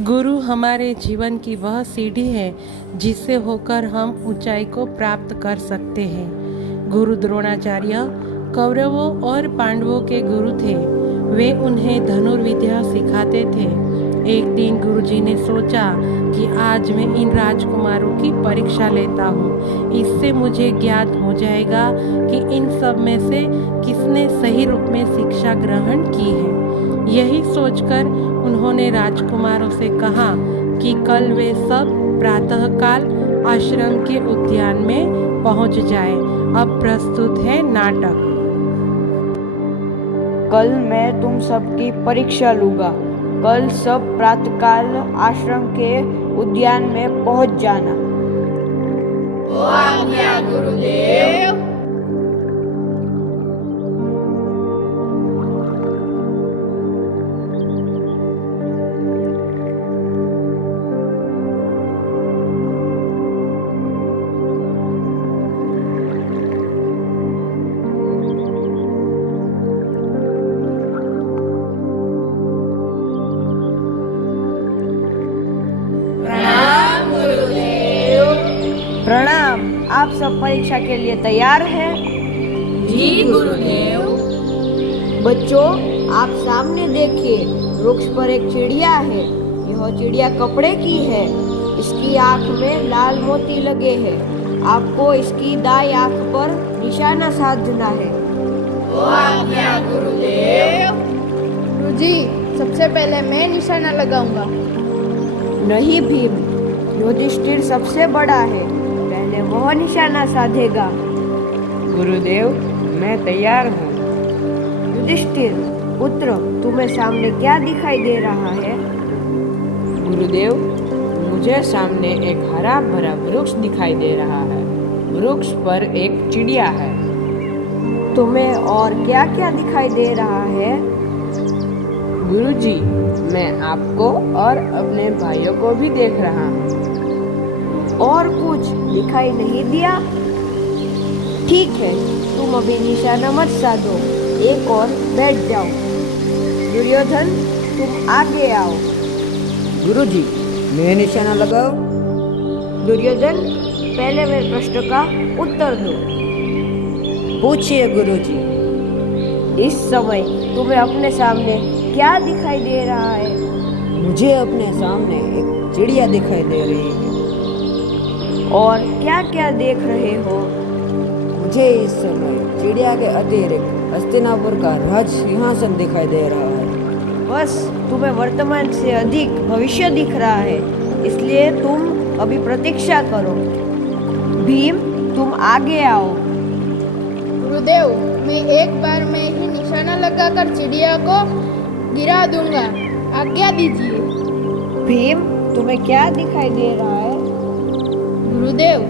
गुरु हमारे जीवन की वह सीढ़ी है जिससे होकर हम ऊंचाई को प्राप्त कर सकते हैं। गुरु द्रोणाचार्य कौरवों और पांडवों के गुरु थे। वे उन्हें धनुर्विद्या सिखाते थे। एक दिन गुरुजी ने सोचा कि आज मैं इन राजकुमारों की परीक्षा लेता हूँ। इससे मुझे ज्ञात हो जाएगा कि इन सब में से किसने सही रूप में शिक्षा ग्रहण की है। यही सोचकर उन्होंने राजकुमारों से कहा कि कल वे सब प्रातःकाल आश्रम के उद्यान में पहुंच जाएं। अब प्रस्तुत है नाटक। कल मैं तुम सबकी परीक्षा लूंगा। कल सब प्रातःकाल आश्रम के उद्यान में पहुंच जाना। ओ आज्ञा गुरुदेव। प्रणाम। आप सब परीक्षा के लिए तैयार हैं? जी गुरुदेव। बच्चों, आप सामने देखिए, वृक्ष पर एक चिड़िया है। यह चिड़िया कपड़े की है। इसकी आंख में लाल मोती लगे हैं। आपको इसकी दाई आंख पर निशाना साधना है। ओ आज्ञा गुरुदेव। गुरुजी, सबसे पहले मैं निशाना लगाऊंगा। नहीं भीम, युधिष्ठिर सबसे बड़ा है, पहले वह निशाना साधेगा। गुरुदेव, मैं तैयार हूँ। युधिष्ठिर पुत्र, तुम्हें सामने क्या दिखाई दे रहा है? गुरुदेव, मुझे सामने एक हरा भरा वृक्ष दिखाई दे रहा है। वृक्ष पर एक चिड़िया है। तुम्हें और क्या क्या दिखाई दे रहा है? गुरुजी, मैं आपको और अपने भाइयों को भी देख रहा हूँ। और कुछ दिखाई नहीं दिया? ठीक है, तुम अभी निशाना मत साधो, एक और बैठ जाओ। दुर्योधन, तुम आगे आओ। गुरुजी, मैं निशाना लगाऊं? दुर्योधन, पहले मेरे प्रश्न का उत्तर दो। पूछिए गुरुजी। इस समय तुम्हें अपने सामने क्या दिखाई दे रहा है? मुझे अपने सामने एक चिड़िया दिखाई दे रही है। और क्या क्या देख रहे हो? मुझे इस समय चिड़िया के अतिरिक्त हस्तिनापुर का राज सिंहासन दिखाई दे रहा है। बस तुम्हें वर्तमान से अधिक भविष्य दिख रहा है, इसलिए तुम अभी प्रतीक्षा करो। भीम, तुम आगे आओ। गुरुदेव, मैं एक बार में ही निशाना लगाकर चिड़िया को गिरा दूंगा। आज्ञा दीजिए। भीम, तुम्हें क्या दिखाई दे रहा है? गुरुदेव,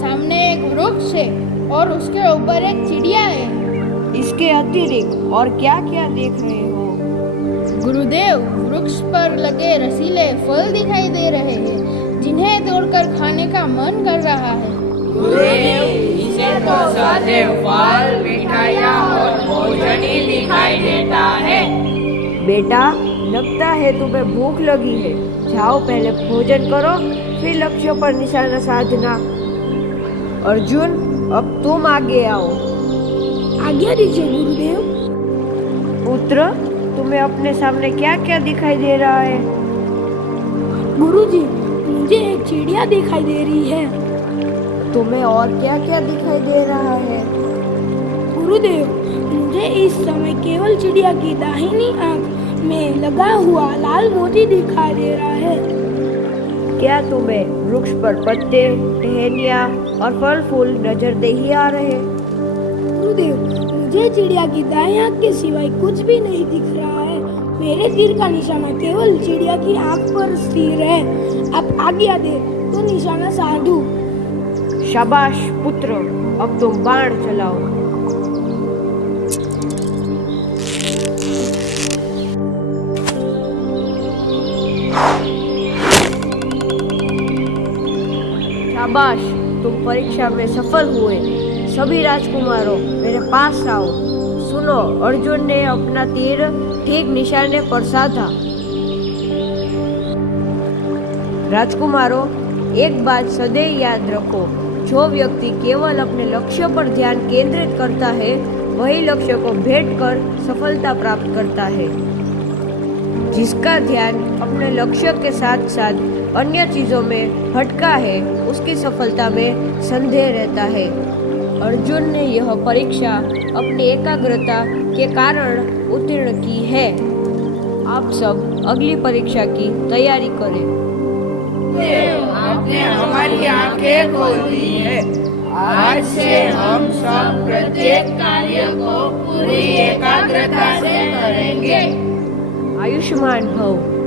सामने एक वृक्ष है और उसके ऊपर एक चिड़िया है। इसके अतिरिक्त और क्या क्या देख रहे हो? गुरुदेव, वृक्ष पर लगे रसीले फल दिखाई दे रहे हैं, जिन्हें तोड़कर खाने का मन कर रहा है। गुरुदेव, इसे तो सादे फल, मिठाइयाँ और भोजन ही दिखाई देता है। बेटा, लगता है तुम्हें भूख लगी है। जाओ, पहले भोजन करो, फिर लक्ष्य पर निशाना साधना। अर्जुन, अब तुम आगे आओ। आज्ञा दीजिए गुरुदेव। पुत्र, तुम्हें अपने सामने क्या क्या दिखाई दे रहा है? गुरुजी, मुझे एक चिड़िया दिखाई दे रही है। तुम्हें और क्या क्या दिखाई दे रहा है? गुरुदेव, मुझे इस समय केवल चिड़िया की दाहिनी आंख में लगा हुआ लाल मोती दिखाई दे रहा है। क्या तुम्हें वृक्ष पर पत्ते, टहनियाँ और फल फूल नजर नहीं आ रहे? गुरुदेव, मुझे चिड़िया की दाई आंख के सिवाय कुछ भी नहीं दिख रहा है। मेरे तीर का निशाना केवल चिड़िया की आंख पर स्थिर है। अब आज्ञा दे तो निशाना साधू। शाबाश पुत्र, अब तुम बाण चलाओ। शाबाश, तुम परीक्षा में सफल हुए। सभी राजकुमारों, मेरे पास आओ। सुनो, अर्जुन ने अपना तीर ठीक निशाने पर साधा। राजकुमारों, एक बात सदैव याद रखो, जो व्यक्ति केवल अपने लक्ष्य पर ध्यान केंद्रित करता है वही लक्ष्य को भेद कर सफलता प्राप्त करता है। जिसका ध्यान अपने लक्ष्य के साथ साथ अन्य चीजों में भटका है उसकी सफलता में संदेह रहता है। अर्जुन ने यह परीक्षा अपनी एकाग्रता के कारण उत्तीर्ण की है। आप सब अगली परीक्षा की तैयारी करें। आपने हमारी आंखें खोल दी है। आज से हम सब प्रत्येक कार्य को पूरी एकाग्रता से करेंगे। आयुष्मान भव।